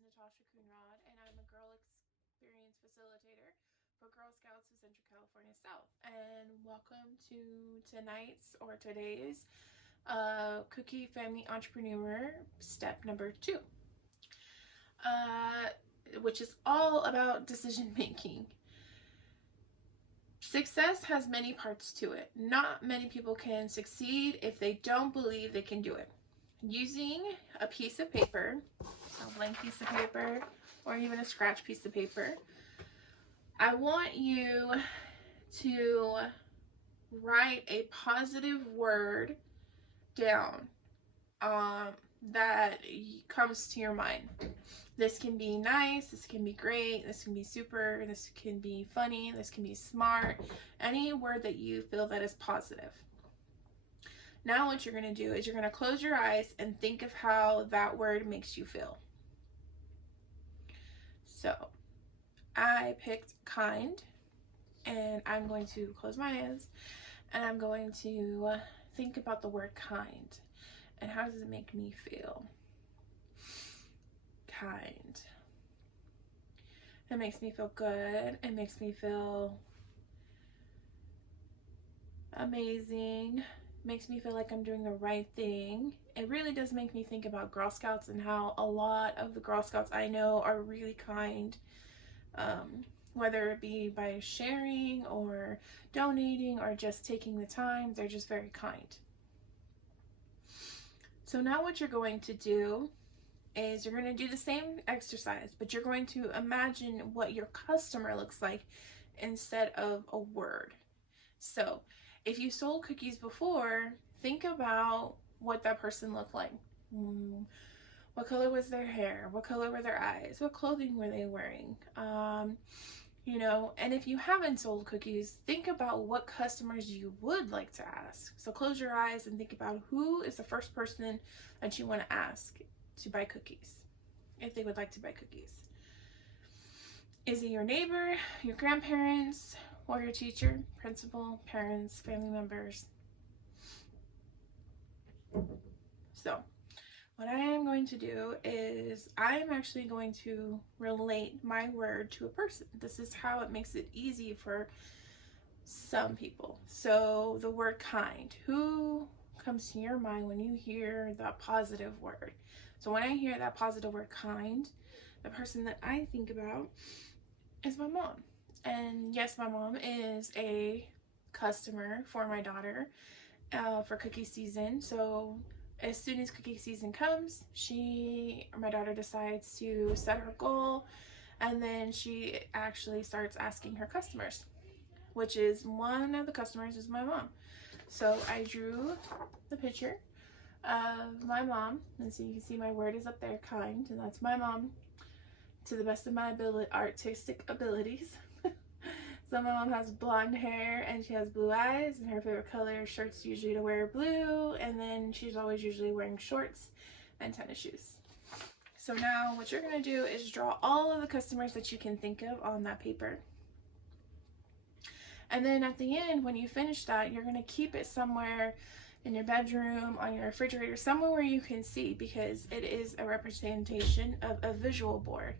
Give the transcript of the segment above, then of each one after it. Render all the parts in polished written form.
Natasha Coonrod, and I'm a Girl Experience Facilitator for Girl Scouts of Central California South. And welcome to tonight's or today's Cookie Family Entrepreneur step number 2, which is all about decision making. Success has many parts to it. Not many people can succeed if they don't believe they can do it. Using a piece of paper, so a blank piece of paper, or even a scratch piece of paper, I want you to write a positive word down that comes to your mind. This can be nice, this can be great, this can be super, this can be funny, this can be smart, any word that you feel that is positive. Now what you're going to do is you're going to close your eyes and think of how that word makes you feel. So I picked kind, and I'm going to close my eyes and I'm going to think about the word kind and how does it make me feel. Kind. It makes me feel good. It makes me feel amazing. Makes me feel like I'm doing the right thing. It really does make me think about Girl Scouts and how a lot of the Girl Scouts I know are really kind, whether it be by sharing or donating or just taking the time. They're just very kind. So now what you're going to do is you're going to do the same exercise, but you're going to imagine what your customer looks like instead of a word. So if you sold cookies before, think about what that person looked like. What color was their hair? What color were their eyes? What clothing were they wearing? And if you haven't sold cookies, think about what customers you would like to ask. So close your eyes and think about who is the first person that you want to ask to buy cookies, if they would like to buy cookies. Is it your neighbor, your grandparents, or your teacher, principal, parents, family members? So what I am going to do is I'm actually going to relate my word to a person. This is how it makes it easy for some people. So the word kind. Who comes to your mind when you hear that positive word? So when I hear that positive word kind, the person that I think about is my mom. And yes, my mom is a customer for my daughter for cookie season. So as soon as cookie season comes, my daughter decides to set her goal, and then she actually starts asking her customers, which is one of the customers is my mom. So I drew the picture of my mom, and so you can see my word is up there, kind, and that's my mom to the best of my artistic abilities. So my mom has blonde hair and she has blue eyes, and her favorite color shirts usually to wear blue, and then she's always usually wearing shorts and tennis shoes. So now what you're going to do is draw all of the customers that you can think of on that paper. And then at the end, when you finish that, you're going to keep it somewhere in your bedroom, on your refrigerator, somewhere where you can see, because it is a representation of a visual board.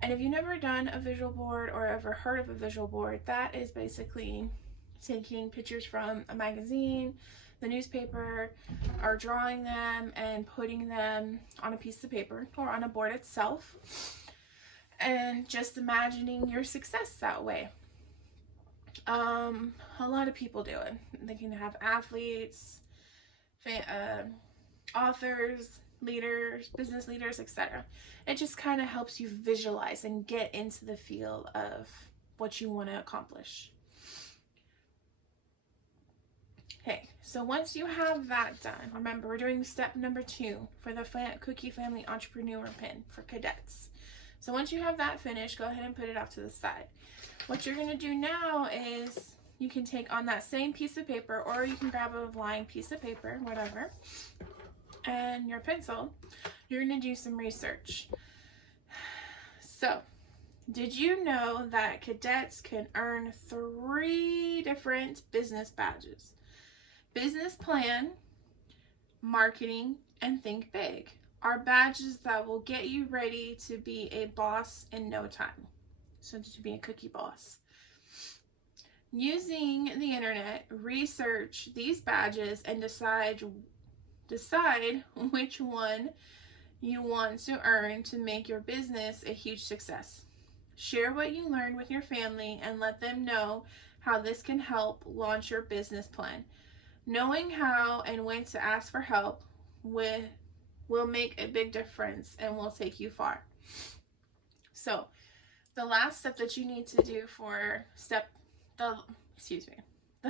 And if you've never done a visual board or ever heard of a visual board, that is basically taking pictures from a magazine, the newspaper, or drawing them and putting them on a piece of paper or on a board itself, and just imagining your success that way. A lot of people do it. They can have athletes, authors, leaders, business leaders, etc. It just kind of helps you visualize and get into the feel of what you want to accomplish. Okay, so once you have that done, remember we're doing step number 2 for the Cookie Family Entrepreneur Pin for cadets. So once you have that finished, go ahead and put it off to the side. What you're going to do now is you can take on that same piece of paper, or you can grab a lined piece of paper, whatever, and your pencil. You're going to do some research. So, did you know that cadets can earn 3 different business badges? Business plan, marketing, and think big are badges that will get you ready to be a boss in no time. So to be a cookie boss. Using the internet, research these badges and decide which one you want to earn to make your business a huge success. Share what you learned with your family and let them know how this can help launch your business plan. Knowing how and when to ask for help will make a big difference and will take you far. So, the last step that you need to do for the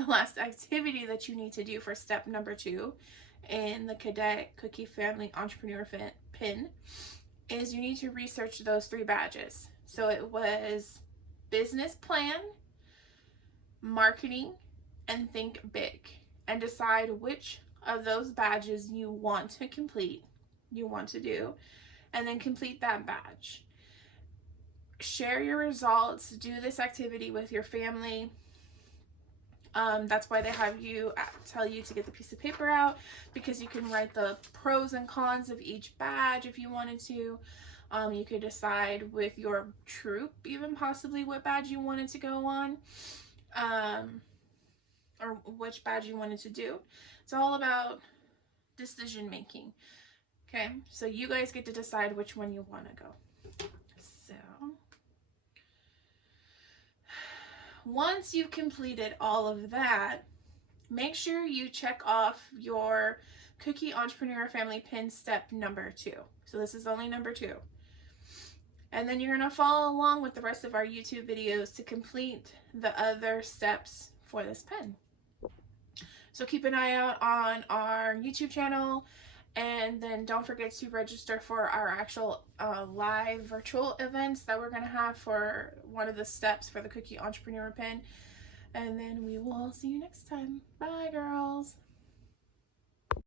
last activity that you need to do for step number 2 in the Cadette Cookie Family Entrepreneur Pin is you need to research those 3 badges. So it was business plan, marketing, and think big, and decide which of those badges you want to complete, and then complete that badge. Share your results, do this activity with your family. That's why they have you tell you to get the piece of paper out, because you can write the pros and cons of each badge if you wanted to. You could decide with your troop even possibly what badge you wanted to go on, or which badge you wanted to do. It's all about decision making. Okay, so you guys get to decide which one you want to go. So once you've completed all of that, make sure you check off your Cookie Entrepreneur Family Pin step number 2. So this is only number 2. And then you're going to follow along with the rest of our YouTube videos to complete the other steps for this pin. So keep an eye out on our YouTube channel, and then don't forget to register for our actual live virtual events that we're going to have for one of the steps for the Cookie Entrepreneur Pin. And then we will see you next time. Bye, girls.